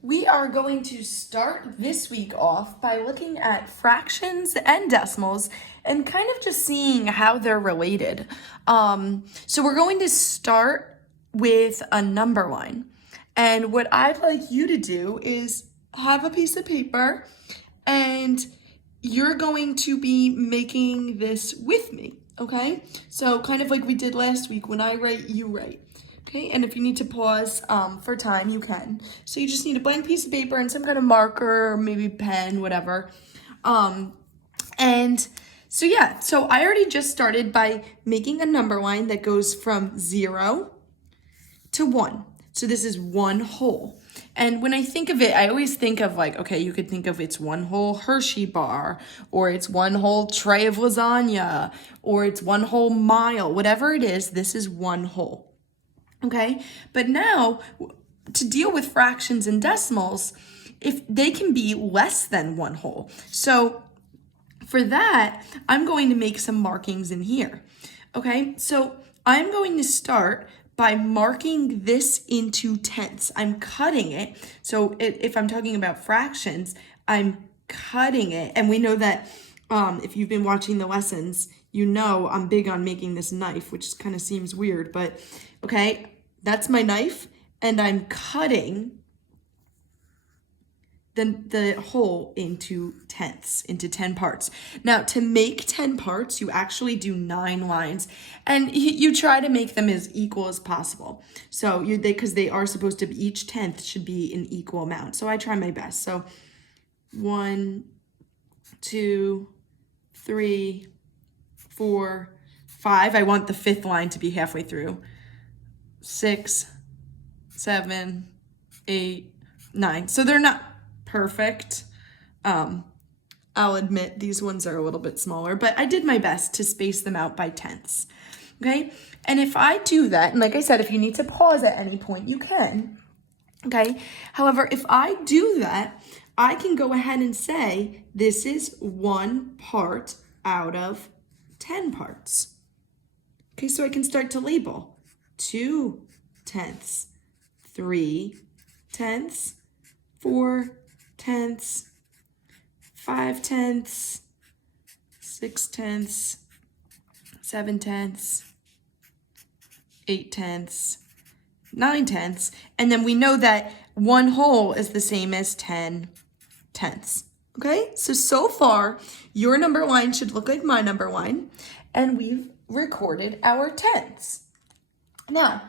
We are going to start this week off by looking at fractions and decimals and kind of just seeing how they're related. So we're going to start with a number line. And what I'd like you to do is have a piece of paper and you're going to be making this with me, okay? So kind of like we did last week, when I write, you write. Okay, and if you need to pause for time, you can. So you just need a blank piece of paper and some kind of marker, or maybe pen, whatever. And so yeah, so I already just started by making a number line that goes from 0 to 1. So this is one whole. And when I think of it, I always think of like, okay, you could think of it's one whole Hershey bar, or it's one whole tray of lasagna, or it's one whole mile, whatever it is, this is one whole. Okay, but now to deal with fractions and decimals, if they can be less than one whole. So for that, I'm going to make some markings in here. Okay, so I'm going to start by marking this into tenths. I'm cutting it. So if I'm talking about fractions, I'm cutting it. And we know that if you've been watching the lessons, you know I'm big on making this knife, which kind of seems weird, but okay, that's my knife, and I'm cutting the whole into tenths, into 10 parts. Now, to make 10 parts, you actually do 9 lines, and you try to make them as equal as possible. So because they are supposed to be, each tenth should be an equal amount. So I try my best. So 1, 2, 3, 4, 5. I want the 5th line to be halfway through. 6, 7, 8, 9. So they're not perfect. I'll admit these ones are a little bit smaller, but I did my best to space them out by tenths. Okay, and if I do that, and like I said, if you need to pause at any point, you can. Okay, however, if I do that, I can go ahead and say this is 1 part out of 10 parts. Okay, so I can start to label 2 tenths, 3 tenths, 4 tenths, 5 tenths, 6 tenths, 7 tenths, 8 tenths, 9 tenths, and then we know that 1 whole is the same as 10 tenths. Okay, so far, your number line should look like my number line, and we've recorded our tenths. Now,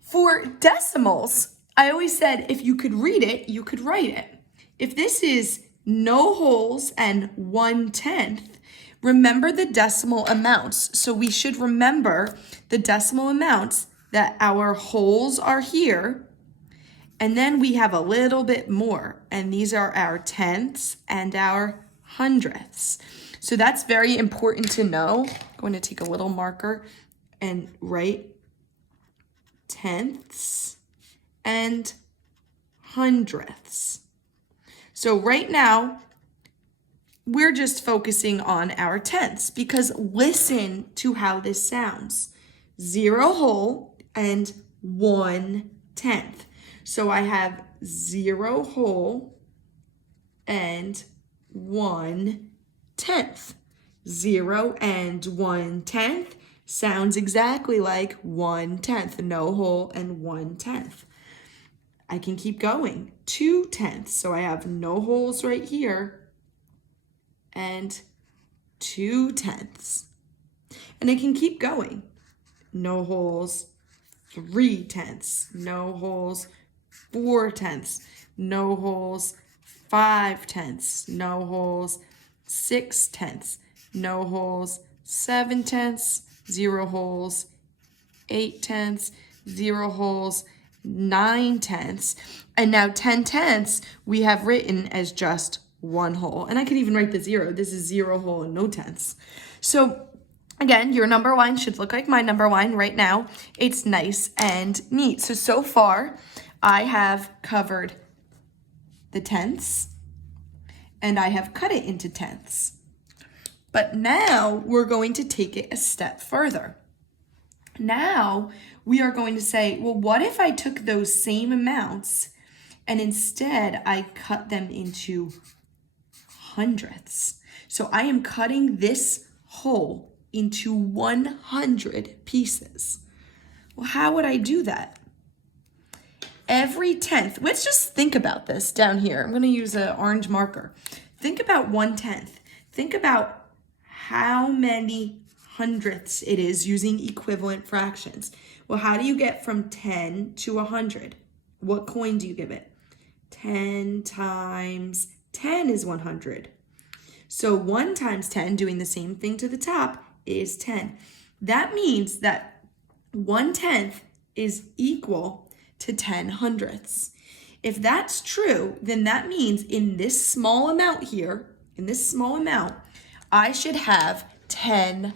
for decimals, I always said if you could read it, you could write it. If this is no wholes and 1/10, remember the decimal amounts. So we should remember the decimal amounts that our wholes are here, and then we have a little bit more, and these are our tenths and our hundredths. So that's very important to know. I'm going to take a little marker and write tenths and hundredths. So right now, we're just focusing on our tenths because listen to how this sounds. 0 whole and 1/10. So I have 0 whole and 1/10. 0 and 1/10 sounds exactly like 1/10, no whole and 1/10. I can keep going. 2 tenths, so I have no holes right here and 2 tenths. And I can keep going. No holes, 3 tenths, no holes, 4 tenths, no holes, 5 tenths, no holes, 6 tenths, no holes, 7 tenths, 0 holes, 8 tenths, 0 holes, 9 tenths, and now 10 tenths we have written as just 1 whole. And I could even write the 0. This is 0 whole and no tenths. So again, your number line should look like my number line right now. It's nice and neat. So far, I have covered the tenths, and I have cut it into tenths. But now we're going to take it a step further. Now we are going to say, well, what if I took those same amounts and instead I cut them into hundredths. So I am cutting this whole into 100 pieces. Well, how would I do that? Every tenth, let's just think about this down here. I'm going to use an orange marker. Think about 1/10. Think about how many hundredths it is using equivalent fractions. Well, how do you get from 10 to 100? What coin do you give it? 10 times 10 is 100. So 1 times 10, doing the same thing to the top, is 10. That means that 1/10 is equal to 10 hundredths. If that's true, then that means in this small amount here, in this small amount, I should have 10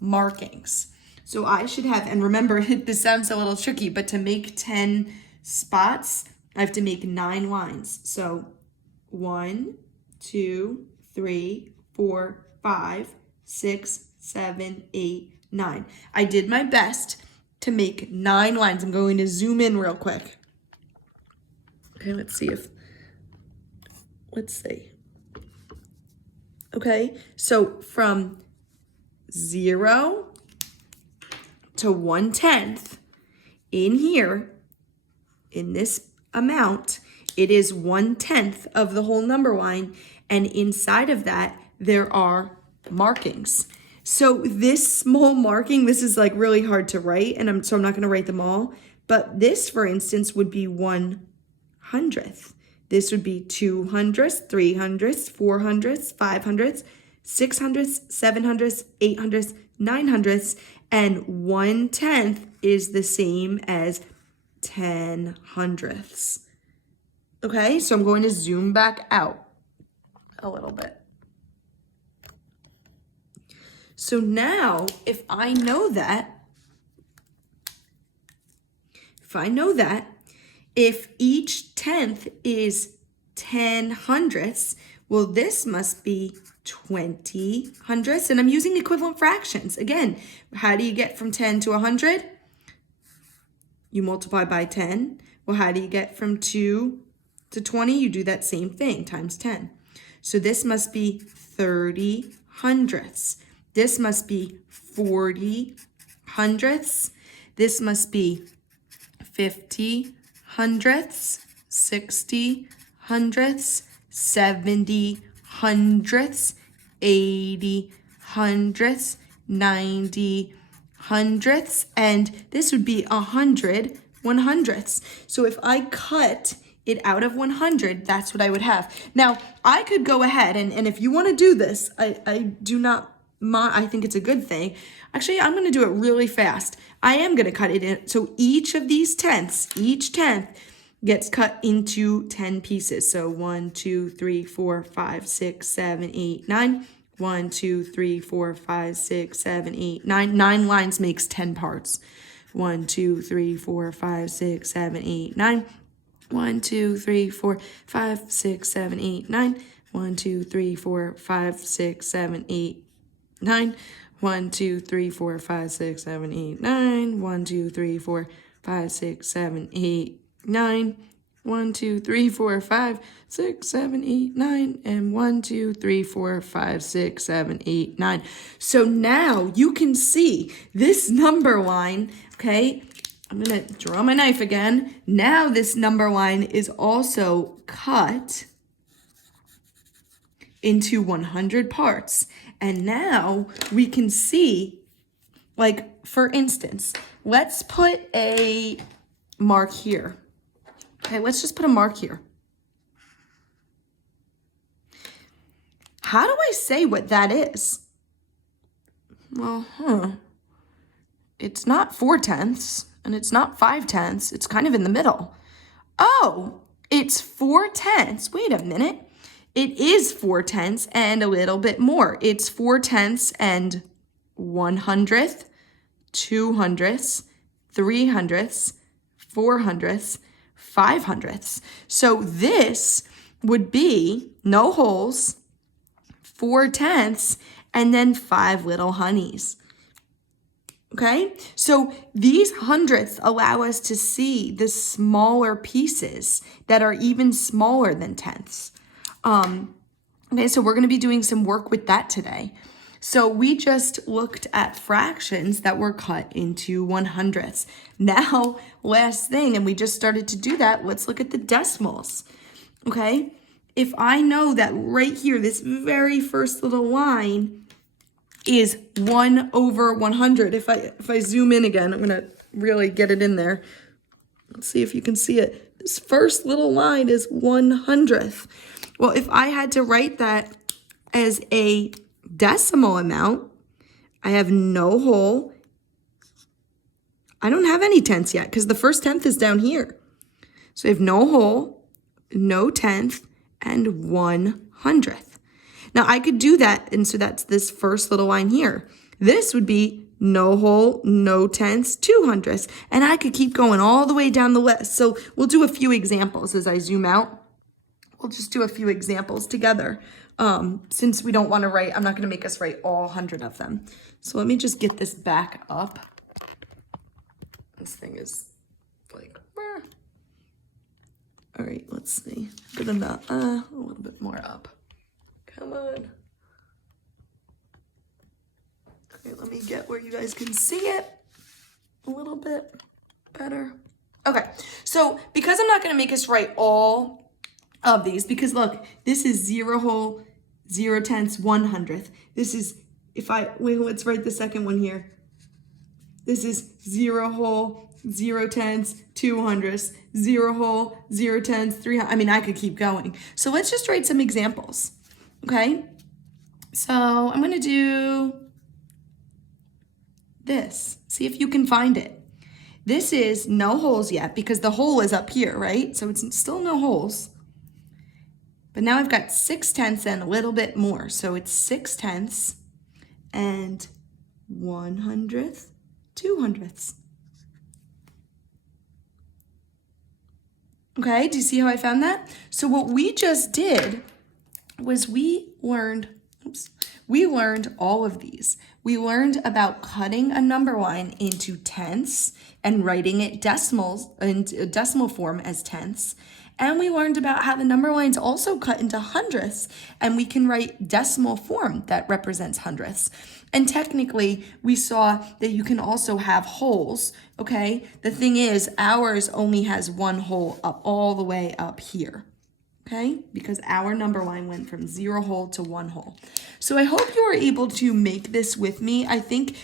markings. So I should have, and remember, this sounds a little tricky, but to make 10 spots, I have to make 9 lines. So 1, 2, 3, 4, 5, 6, 7, 8, 9. I did my best to make 9 lines. I'm going to zoom in real quick. Okay, let's see. Okay, so from 0 to 1/10 in here, in this amount, it is 1/10 of the whole number line, and inside of that, there are markings. So this small marking, this is like really hard to write, and so I'm not gonna write them all, but this, for instance, would be 1/100th. This would be 200ths, 300ths, 400ths, 500ths, 600ths, 700ths, 800ths, 900ths, and 1/10 is the same as 10 hundredths. Okay, so I'm going to zoom back out a little bit. So now, if I know that, if each tenth is 10 hundredths, well, this must be 20 hundredths, and I'm using equivalent fractions. Again, how do you get from 10 to 100? You multiply by 10. Well, how do you get from 2 to 20? You do that same thing, times 10. So this must be 30 hundredths. This must be 40 hundredths. This must be 50 hundredths, 60 hundredths, 70 hundredths, 80 hundredths, 90 hundredths, and this would be 100 100ths. So if I cut it out of 100, that's what I would have. Now, I could go ahead, and if you want to do this, I think it's a good thing. Actually, I'm going to do it really fast. I am going to cut it in. So each of these tenths, each tenth gets cut into 10 pieces. So 1, 2, 3, 4, 5, 6, 7, 8, 9. 1, 2, 3, 4, 5, 6, 7, 8, 9. 9 lines makes 10 parts. 1, 2, 3, 4, 5, 6, 7, 8, 9. 1, 2, 3, 4, 5, 6, 7, 8, 9. 1, 2, 3, 4, 5, 6, 7, 8, 9. 1, 2, 3, 4, 5, 6, 7, 8, 9. 1, 2, 3, 4, 5, 6, 7, 8, 9. 1, 2, 3, 4, 5, 6, 7, 8, 9. And 1, 2, 3, 4, 5, 6, 7, 8, 9. So now you can see this number line, okay? I'm going to draw my knife again. Now this number line is also cut into 100 parts. And now we can see, like, for instance, let's put a mark here. Okay, let's just put a mark here. How do I say what that is? Well, it's not 4/10, and it's not 5/10. It's kind of in the middle. Oh, it's 4/10. Wait a minute. It is 4/10 and a little bit more. It's 4/10 and 100th, 200ths, 300ths, 400ths, 500ths. So this would be no holes, 4/10, and then 5 little honeys. Okay, so these hundredths allow us to see the smaller pieces that are even smaller than tenths. Okay, so we're going to be doing some work with that today. So we just looked at fractions that were cut into 1/100ths. Now, last thing, and we just started to do that, let's look at the decimals. Okay, if I know that right here, this very first little line is 1/100. If I zoom in again, I'm gonna really get it in there. Let's see if you can see it. This first little line is 1/100th. Well, if I had to write that as a decimal amount, I have no whole. I don't have any tenths yet because the first tenth is down here. So I have no whole, no tenth, and 1/100th. Now I could do that, and so that's this first little line here. This would be no whole, no tenths, 2/100ths, and I could keep going all the way down the list. So we'll do a few examples as I zoom out. We'll just do a few examples together. Since we don't want to write, I'm not going to make us write all 100 of them. So let me just get this back up. This thing is like, all right, let's see. Good enough. A little bit more up. Come on. Okay, let me get where you guys can see it a little bit better. Okay, so because I'm not going to make us write all of these, because look, this is 0 whole, 0 tenths, 1/100th. This is, wait, let's write the second one here. This is 0 whole, 0 tenths, 2/100ths, 0 whole, 0 tenths, 300. I mean, I could keep going. So let's just write some examples. Okay, so I'm going to do this. See if you can find it. This is no holes yet because the hole is up here, right? So it's still no holes. But now I've got 6/10 and a little bit more. So it's 6/10 and 1/100th, 2/100ths. Okay, do you see how I found that? So what we just did was we learned all of these. We learned about cutting a number line into tenths and writing it in decimal form as tenths. And we learned about how the number line's also cut into hundredths, and we can write decimal form that represents hundredths. And technically, we saw that you can also have holes, okay? The thing is, ours only has one hole up all the way up here. Okay, because our number line went from 0 whole to 1 whole. So I hope you were able to make this with me. I think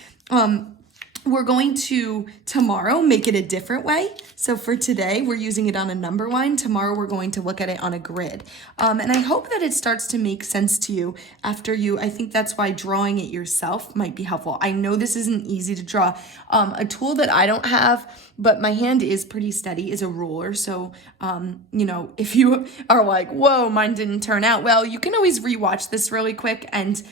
we're going to tomorrow make it a different way. So for today, we're using it on a number line. Tomorrow, we're going to look at it on a grid. And I hope that it starts to make sense to you after I think that's why drawing it yourself might be helpful. I know this isn't easy to draw. A tool that I don't have, but my hand is pretty steady, is a ruler. So, if you are like, whoa, mine didn't turn out well, you can always rewatch this really quick and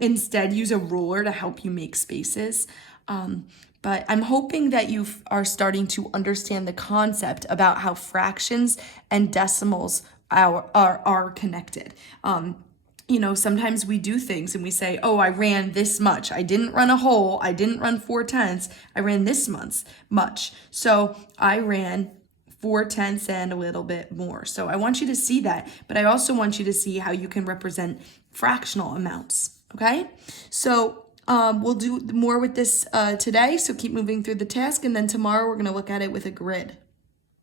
instead use a ruler to help you make spaces. But I'm hoping that you are starting to understand the concept about how fractions and decimals are connected. Sometimes we do things and we say, oh, I ran this much. I didn't run a whole. I didn't run 4/10. I ran this much. So I ran 4/10 and a little bit more. So I want you to see that, but I also want you to see how you can represent fractional amounts. Okay? So we'll do more with this today, so keep moving through the task, and then tomorrow we're going to look at it with a grid.